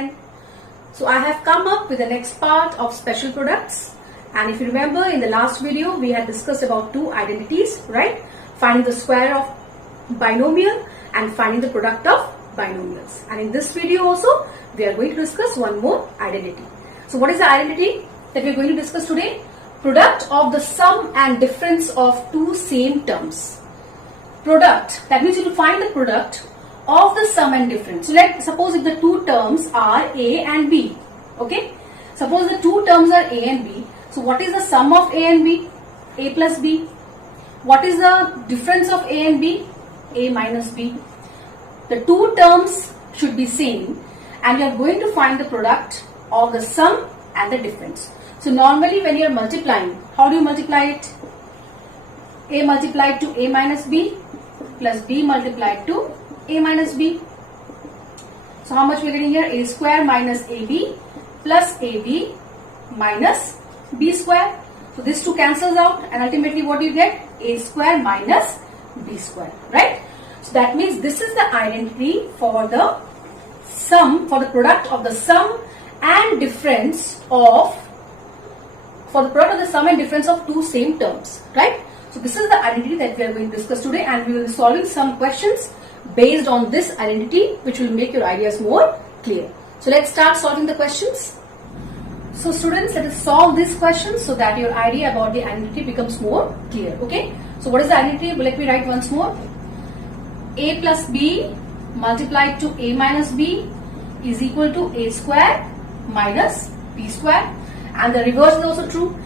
again. So I have come up with the next part of special products, and if you remember, in the last video we had discussed about two identities, right? Finding the square of binomial and finding the product of binomials. And in this video also we are going to discuss one more identity. So what is the identity that we are going to discuss today? Product of the sum and difference of two same terms. Product, that means you will find the product of the sum and difference. So let's suppose if the two terms are A and B. Okay, suppose the two terms are A and B. So what is the sum of A and B? A plus B. What is the difference of A and B? A minus B. The two terms should be same, and you are going to find the product of the sum and the difference. So normally when you are multiplying, how do you multiply it? A multiplied to A minus B plus B multiplied to A minus B. So how much we are getting here? A square minus AB plus AB minus B square. So this two cancels out, and ultimately what do you get? A square minus B square, right? So that means this is the identity for the sum, for the product of the sum and difference of, for the product of the sum and difference of two same terms, right? So this is the identity that we are going to discuss today, and we will be solving some questions based on this identity, which will make your ideas more clear. So let's start solving the questions. So students, let us solve these questions so that your idea about the identity becomes more clear. Okay. So what is the identity? Let me write once more. A plus B multiplied to A minus B is equal to A square minus B square, and the reverse is also true.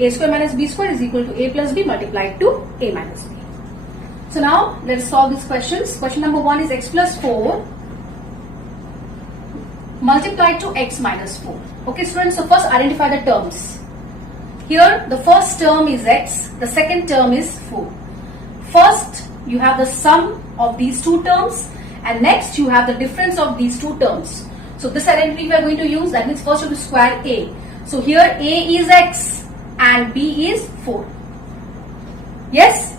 A square minus B square is equal to A plus B multiplied to A minus B. So now let us solve these questions. Question number 1 is x plus 4 multiplied to x minus 4. Okay students, so first identify the terms. Here the first term is x, the second term is 4. First you have the sum of these two terms, and next you have the difference of these two terms. So this identity we are going to use, that means first you have to square A. So here A is x and B is 4. Yes?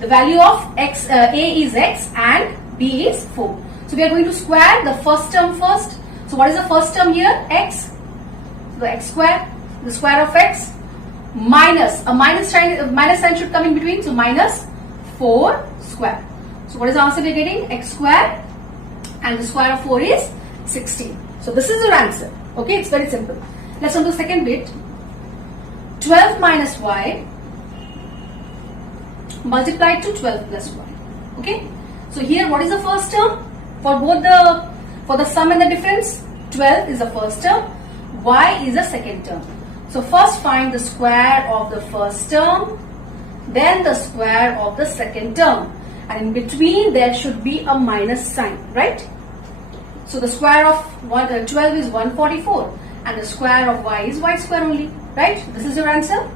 The value of x, A is x and B is 4. So we are going to square the first term first. So what is the first term here? X. The x square, the square of x, minus, a minus sign should come in between. So minus 4 square. So what is the answer we are getting? X square, and the square of 4 is 16. So this is your answer. Okay, it's very simple. Let's come to the second bit. 12 minus y multiplied to 12 plus y. Okay. So here what is the first term? For both the sum and the difference, 12 is the first term, y is the second term. So first find the square of the first term, then the square of the second term, and in between there should be a minus sign, right? So the square of 12 is 144, and the square of y is y square only, right? This is your answer.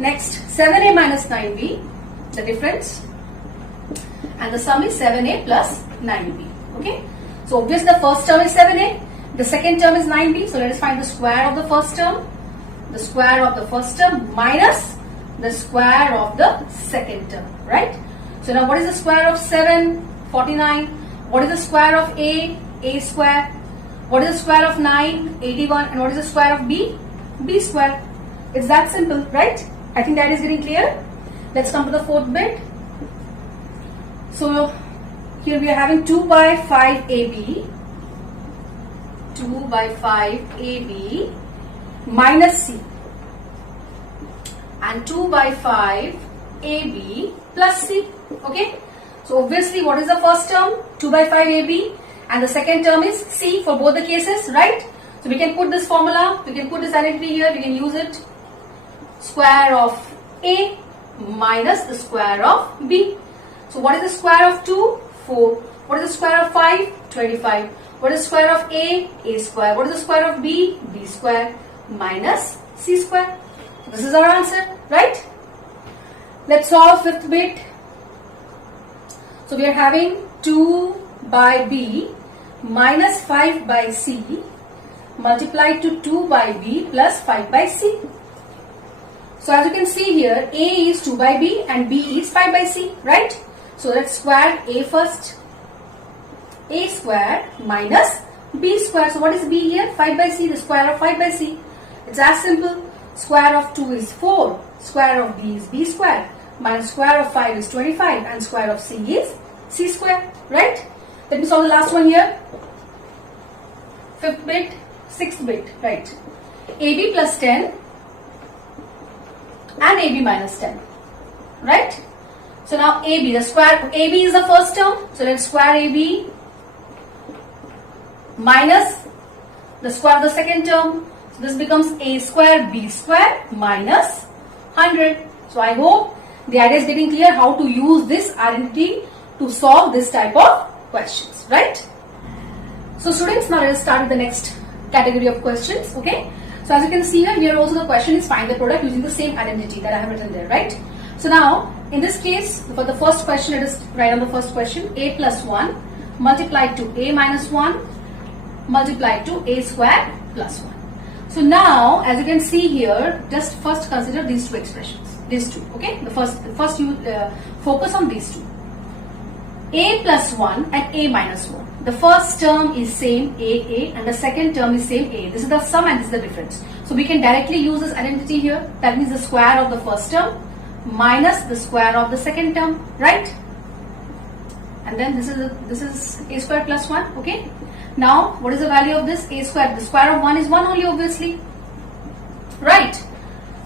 Next, 7a minus 9b, the difference, and the sum is 7a plus 9b. Okay, so obviously the first term is 7a, the second term is 9b. So let us find the square of the first term, the square of the first term minus the square of the second term, right? So now what is the square of 7? 49. What is the square of a? A square. What is the square of 9? 81. And what is the square of b? B square. It's that simple, right? I think that is getting clear. Let's come to the fourth bit. So here we are having 2 by 5 AB, 2 by 5 AB minus C, and 2 by 5 AB plus C. Okay. So obviously what is the first term? 2 by 5 AB, and the second term is C for both the cases, right? So we can put this formula, we can put this identity here, we can use it. Square of A minus the square of B. So what is the square of 2? 4. What is the square of 5? 25. What is the square of A? A square. What is the square of B? B square minus C square. So this is our answer, right? Let's solve fifth bit. So we are having 2 by B minus 5 by C multiplied to 2 by B plus 5 by C. So as you can see here, A is 2 by B and B is 5 by C, right? So let's square A first. a square minus b square. So what is b here? 5 by c, the square of 5 by c. It's as simple. Square of 2 is 4, square of b is b square, minus square of 5 is 25, and square of c is c square, right? Let me solve the last one here. 5th bit, 6th bit, right? ab plus 10 and ab minus 10, right? So now ab, the square, ab is the first term, so let's square ab minus the square of the second term. So this becomes a square b square minus 100. So I hope the idea is getting clear how to use this identity to solve this type of questions, right? So students, now let us start with the next category of questions, okay? So as you can see here also the question is find the product using the same identity that I have written there, right? So now, in this case, for the first question, let us write on the first question, a plus 1 multiplied to a minus 1 multiplied to a square plus 1. So now, as you can see here, just first consider these two expressions, these two, okay? The first you focus on these two. A plus 1 and a minus 1. The first term is same a, and the second term is same a. This is the sum and this is the difference. So we can directly use this identity here. That means the square of the first term minus the square of the second term, right? And then this is a square plus 1, okay? Now, what is the value of this? A square. The square of 1 is 1 only, obviously. Right?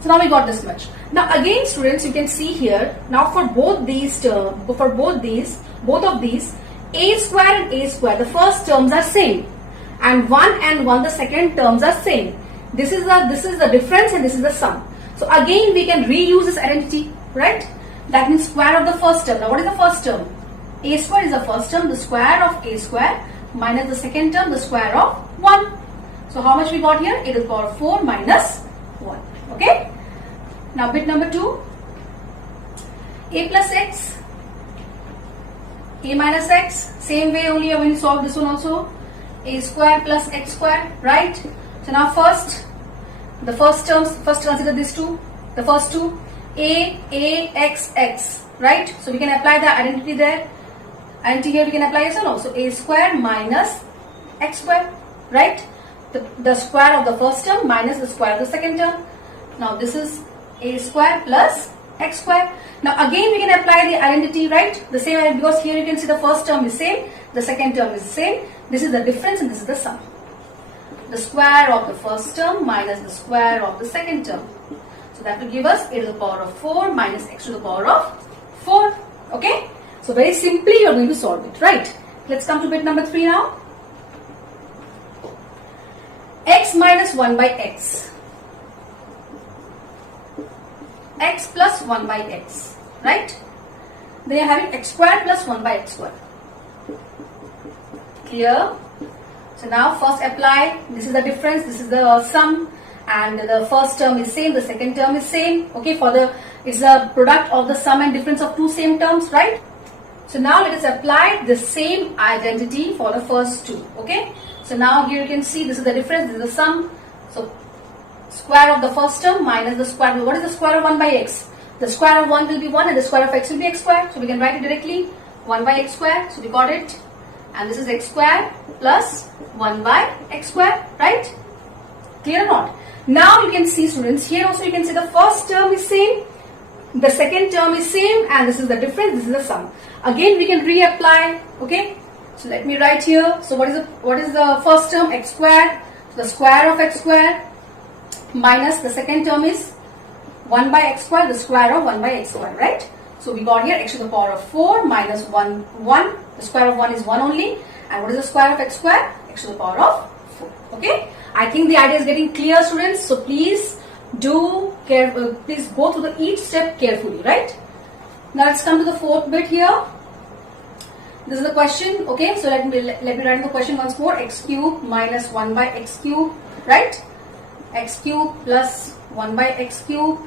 So now we got this much. Now again, students, you can see here, now for both these terms, both of these, a square and a square, the first terms are same. And 1 and 1, the second terms are same. This is the difference and this is the sum. So again, we can reuse this identity, right? That means square of the first term. Now what is the first term? A square is the first term, the square of a square minus the second term, the square of 1. So how much we got here? A to the power of 4 minus 1. Okay? Now bit number 2. A plus x, a minus x. Same way only when you solve this one also. A square plus x square, right? So now first consider these two. The first two. X, right? So we can apply the identity there. And here we can apply yes or no. So a square minus x square, right? The square of the first term minus the square of the second term. Now this is a square plus x square. Now again we can apply the identity, right? The same, because here you can see the first term is same, the second term is same. This is the difference and this is the sum. The square of the first term minus the square of the second term. So that will give us a to the power of 4 minus x to the power of 4. Okay? So very simply you are going to solve it, right? Let's come to bit number 3 now. X minus 1 by x. X plus 1 by x, right? They are having x square plus 1 by x square. Clear? So now first apply, this is the difference, this is the sum, and the first term is same, the second term is same. Okay, it's the product of the sum and difference of two same terms, right? So now let us apply the same identity for the first two. Okay, so now here you can see this is the difference, this is the sum. So square of the first term minus the square. What is the square of 1 by x? The square of 1 will be 1 and the square of x will be x square. So we can write it directly, 1 by x square. So we got it. And this is x square plus 1 by x square, right? Clear or not? Now you can see, students, here also you can see the first term is same, the second term is same, and this is the difference, this is the sum. Again we can reapply, okay? So let me write here. So what is the first term? X square. So the square of x square minus the second term is 1 by x square, the square of 1 by x square, right? So we got here x to the power of 4 minus 1. The square of 1 is 1 only. And what is the square of x square? X to the power of 4. Okay? I think the idea is getting clear, students. So please please go through each step carefully, right? Now let's come to the fourth bit here. This is the question. Okay, so let me write the question once more. X cube minus 1 by x cube, right? X cube plus 1 by x cube,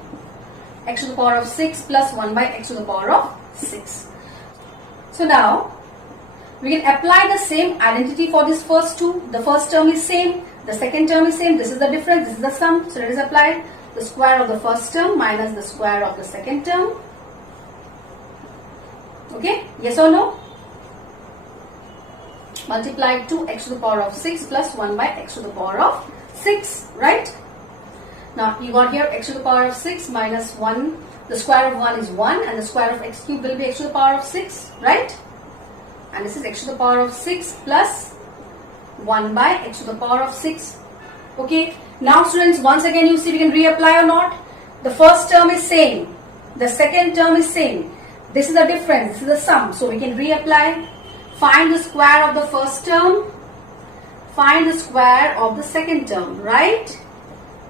x to the power of 6 plus 1 by x to the power of 6. So now we can apply the same identity for this first two. The first term is same, the second term is same, this is the difference, this is the sum. So let us apply the square of the first term minus the square of the second term. Okay, yes or no? multiplied to x to the power of 6 plus 1 by x to the power of 6, right? Now you got here x to the power of 6 minus 1, the square of 1 is 1 and the square of x cube will be x to the power of 6, right? And this is x to the power of 6 plus 1 by x to the power of 6. Okay, now students, once again you see we can reapply or not. The first term is same, the second term is same. This is the difference, this is the sum. So we can reapply. Find the square of the first term, find the square of the second term, right?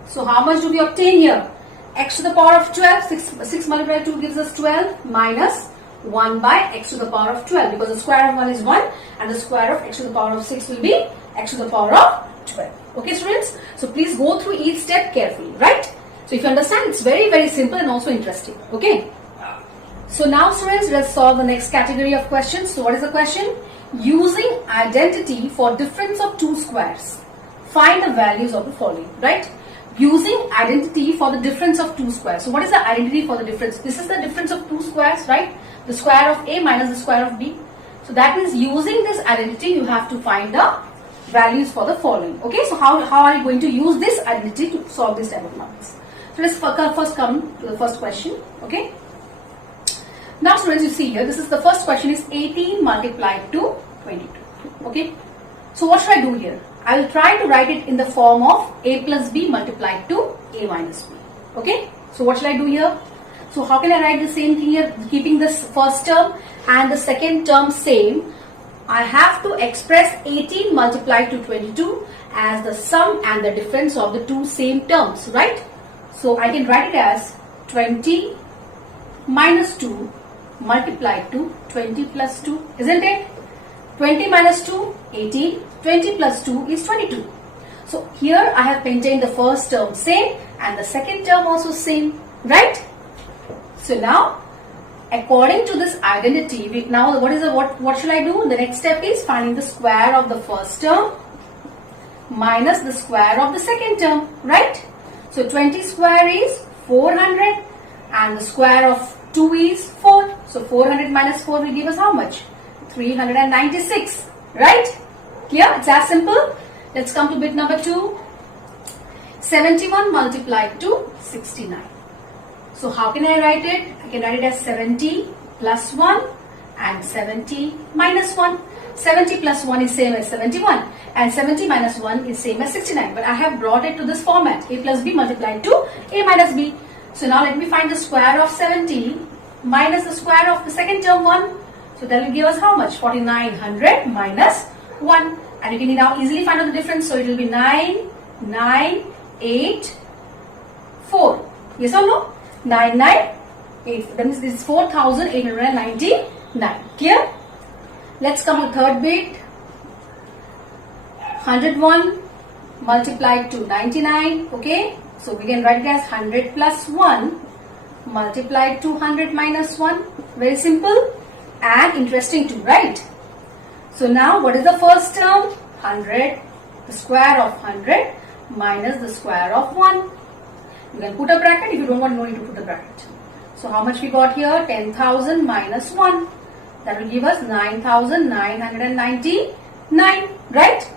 So how much do we obtain here? X to the power of 12, 6 multiplied 2 gives us 12 minus 1 by x to the power of 12, because the square of 1 is 1 and the square of x to the power of 6 will be x to the power of 12. Okay students, so please go through each step carefully, right? So if you understand, it's very, very simple and also interesting. Okay. So now students, let's solve the next category of questions. So what is the question? Using identity for difference of two squares, find the values of the following, right? Using identity for the difference of two squares. So what is the identity for the difference? This is the difference of two squares, right? The square of A minus the square of B. So that means using this identity, you have to find the values for the following. Okay, so how are you going to use this identity to solve this type of numbers? So let's first come to the first question. Okay. Now students, you see here, this is the first question is 18 multiplied to 22. Okay. So what should I do here? I will try to write it in the form of a plus b multiplied to a minus b. Okay. So what should I do here? So how can I write the same thing here, keeping this first term and the second term same? I have to express 18 multiplied to 22 as the sum and the difference of the two same terms, right? So I can write it as 20 minus 2 multiplied to 20 plus 2, isn't it? 20 minus 2, 18, 20 plus 2 is 22. So here I have maintained the first term same and the second term also same, right? So now, according to this identity, what should I do? The next step is finding the square of the first term minus the square of the second term, right? So 20 square is 400 and the square of 2 is 4. So 400 minus 4 will give us how much? 396, right? Clear? It's as simple. Let's come to bit number 2. 71 multiplied to 69. So how can I write it? I can write it as 70 plus 1 and 70 minus 1. 70 plus 1 is same as 71 and 70 minus 1 is same as 69. But I have brought it to this format, a plus b multiplied to a minus b. So now let me find the square of 70 minus the square of the second term 1. So that will give us how much? 4900 minus 1. And you can now easily find out the difference. So it will be 9, 9, 8, 4. Yes or no? 9, 9, 8. That means this is 4899. Clear? Let's come to third bit. 101 multiplied to 99. Okay. So we can write it as 100 plus 1 multiplied to 100 minus 1. Very simple and interesting too, right? So now what is the first term? 100. The square of 100 minus the square of 1. You can put a bracket. If you don't want, no need to put a bracket. So how much we got here? 10,000 minus 1. That will give us 9,999, right?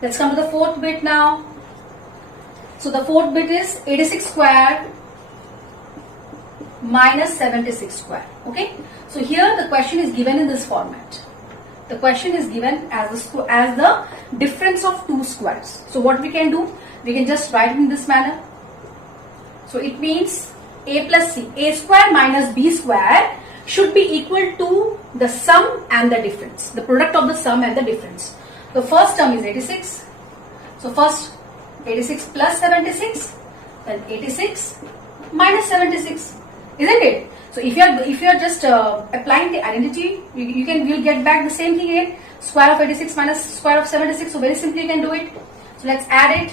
Let's come to the fourth bit now. So the fourth bit is 86 square minus 76 square. Okay. So here the question is given in this format. The question is given as the difference of two squares. So what we can do? We can just write it in this manner. So it means a plus c, a square minus b square should be equal to the sum and the difference, the product of the sum and the difference. The first term is 86. So first 86 plus 76, then 86 minus 76, isn't it? So if you are just applying the identity, you'll get back the same thing again. Square of 86 minus square of 76. So very simply you can do it. So let's add it.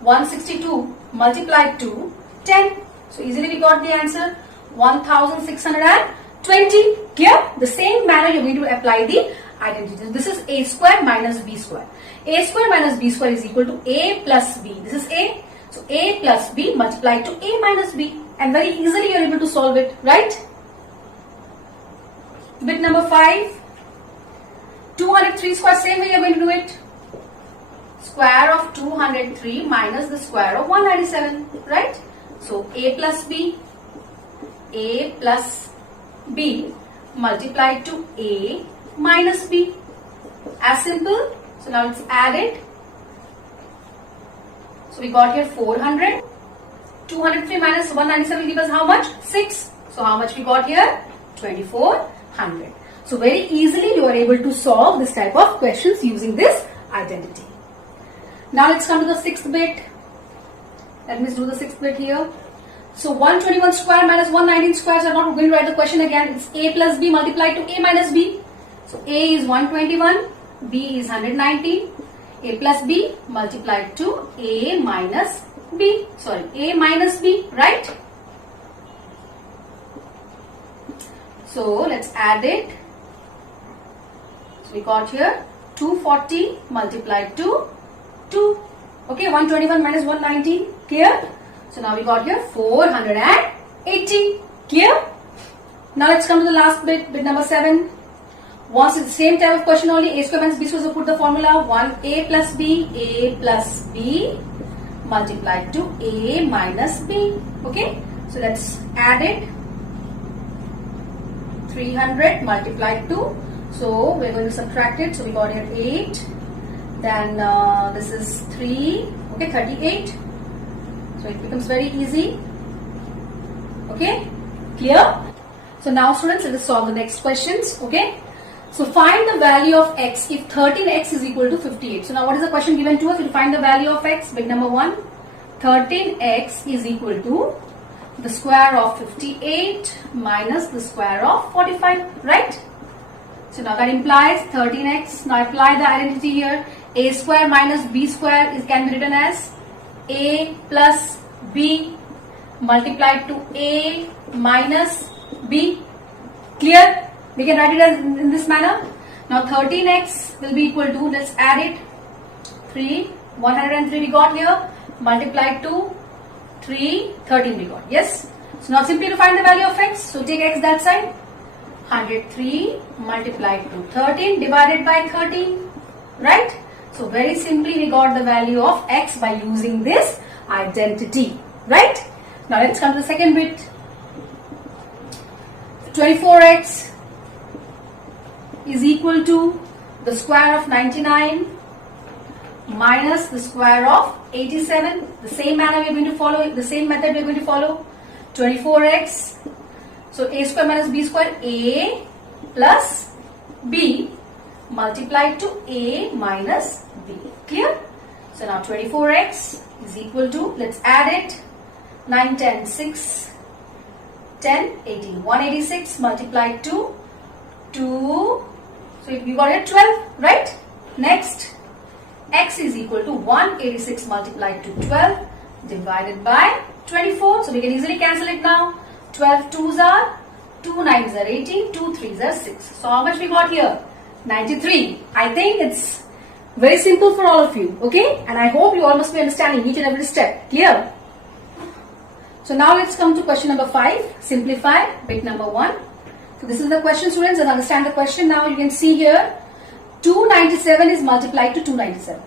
162 multiplied to 10. So easily we got the answer. 1620. Clear? The same manner you're going to apply the identity. This is a square minus b square. A square minus b square is equal to a plus b. This is a. So a plus b multiplied to a minus b. And very easily you're able to solve it, right? Bit number 5. 203 square, same way you're going to do it. Square of 203 minus the square of 197, right? So a plus b multiplied to a minus b. As simple. So now let's add it. So we got here 400. 203 minus 197 will give us how much? 6. So how much we got here? 2400. So very easily you are able to solve this type of questions using this identity. Now let's come to the sixth bit. Let me do the sixth bit here. So 121 square minus 119 square. So I'm not going to write the question again. It's a plus b multiplied to a minus b. So a is 121, b is 119. A plus b multiplied to a minus b. Sorry, a minus b, right? So let's add it. So we got here 240 multiplied to 2. Okay, 121 minus 119. Clear? So now we got here 480. Clear? Now let's come to the last bit, bit number 7. Once it's the same type of question only, a square minus b square, so put the formula 1a plus b multiplied to a minus b. Okay, so let's add it. 300 multiplied to, so we're going to subtract it. So we got here 8, then this is 3, okay, 38. So it becomes very easy. Okay, clear? So now students, let us solve the next questions. Okay, so find the value of x if 13x is equal to 58. So now what is the question given to us? We'll find the value of x. Bit number 1, 13x is equal to the square of 58 minus the square of 45, right? So now that implies 13x. Now apply the identity here. A square minus b square can be written as a plus b multiplied to a minus b. Clear? We can write it as in this manner. Now 13x will be equal to, let's add it, 103 we got here, multiplied to 13 we got. Yes. So now simply to find the value of x, so take x that side. 103 multiplied to 13 divided by 13, right? So very simply we got the value of x by using this identity, right? Now let's come to the second bit. 24x is equal to the square of 99 minus the square of 87. The same manner we are going to follow, the same method we are going to follow. 24x, so a square minus b square, a plus b multiplied to a minus b. Clear? So now 24x is equal to, let's add it, 9, 10, 6, 10, 18, 186 multiplied to 2, so you got it 12, right? Next, x is equal to 186 multiplied to 12 divided by 24. So we can easily cancel it now. 12 2s are, 2 9s are 18, 2 3s are 6. So how much we got here? 93. I think it's very simple for all of you. Okay? And I hope you all must be understanding each and every step. Clear? So now let's come to question number 5. Simplify bit number 1. So this is the question, students, and understand the question. Now you can see here 297 is multiplied to 297.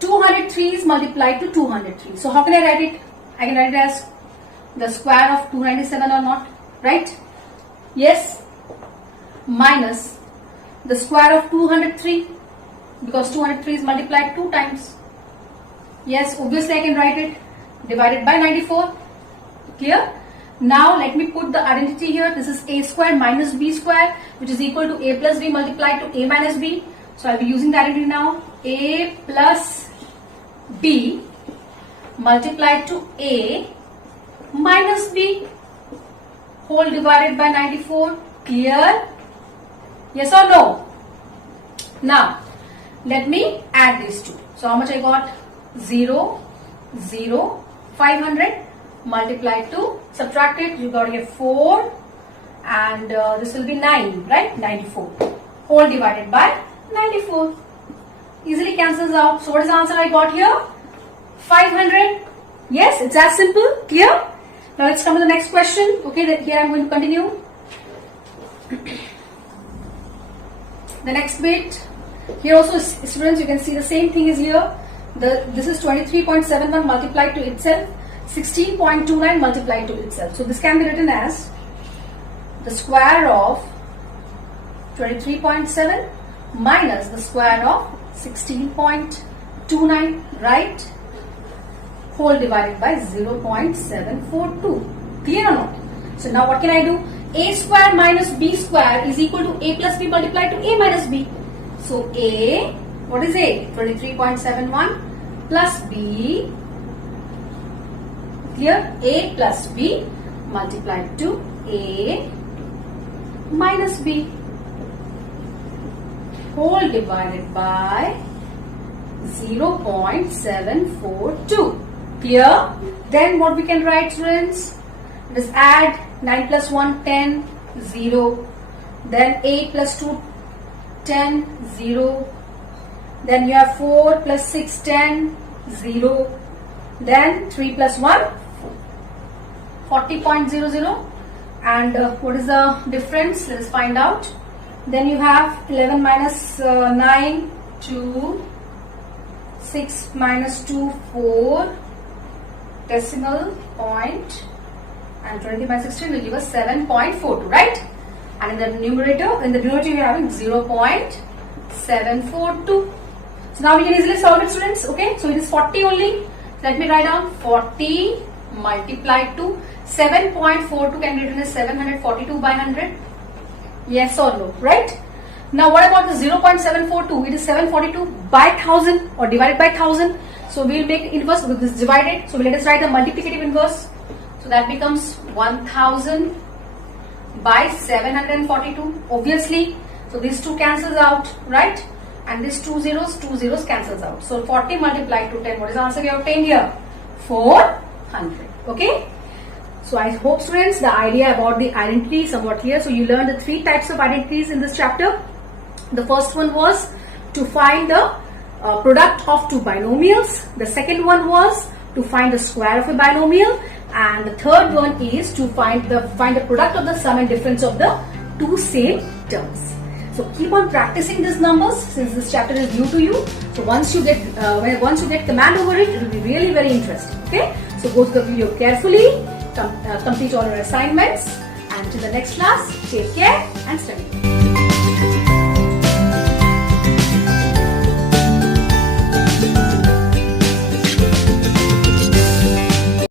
203 is multiplied to 203. So how can I write it? I can write it as the square of 297 or not, right? Yes. Minus the square of 203, because 203 is multiplied 2 times. Yes, obviously I can write it divided by 94. Clear? Now let me put the identity here. This is a square minus b square, which is equal to a plus b multiplied to a minus b. So I'll be using the identity now. A plus b multiplied to a minus b whole divided by 94. Clear? Yes or no? Now let me add these two. So how much I got? 0, 0, 500 multiplied to, subtract it, you got here 4 and this will be 9, right? 94 whole divided by 94. Easily cancels out. So what is the answer I got here? 500. Yes, it's as simple. Clear? Now let's come to the next question. Okay, here I'm going to continue. The next bit, Here also, students, you can see the same thing is here. This is 23.71 multiplied to itself, 16.29 multiplied to itself. So this can be written as the square of 23.7 minus the square of 16.29, right? Whole divided by 0.742. Clear or not? So now what can I do? A square minus B square is equal to A plus B multiplied to A minus B. So A, what is A? 23.71 plus B, clear? A plus B multiplied to A minus B, whole divided by 0.742. Clear? Then what we can write, students? It is add 9 plus 1, 10, 0. Then 8 plus 2, 10, 0. Then you have 4 plus 6, 10, 0. Then 3 plus 1, 40.00. And what is the difference? Let us find out. Then you have 11 minus 9, 2. 6 minus 2, 4. Decimal point. And 20 by 16 will give us 7.42, right? And in the denominator we are having 0.742. So now we can easily solve it, students. Okay, so it is 40 only. Let me write down 40 multiplied to 7.42 can be written as 742 by 100. Yes or no, right? Now what about the 0.742? It is 742 by 1000 or divided by 1000. So we will make inverse with this divided. So let us write the multiplicative inverse. So that becomes 1000 by 742. Obviously, so these two cancels out, right? And these two zeros cancels out. So 40 multiplied to 10. What is the answer we have obtained here? 400. Okay. So I hope, students, the idea about the identity is somewhat clear. So you learned the three types of identities in this chapter. The first one was to find the product of two binomials. The second one was to find the square of a binomial. And the third one is to find the product of the sum and difference of the two same terms. So keep on practicing these numbers since this chapter is new to you. So once you get command over it, it will be really very interesting. Okay. So go through the video carefully, complete all your assignments, and to the next class, take care and study.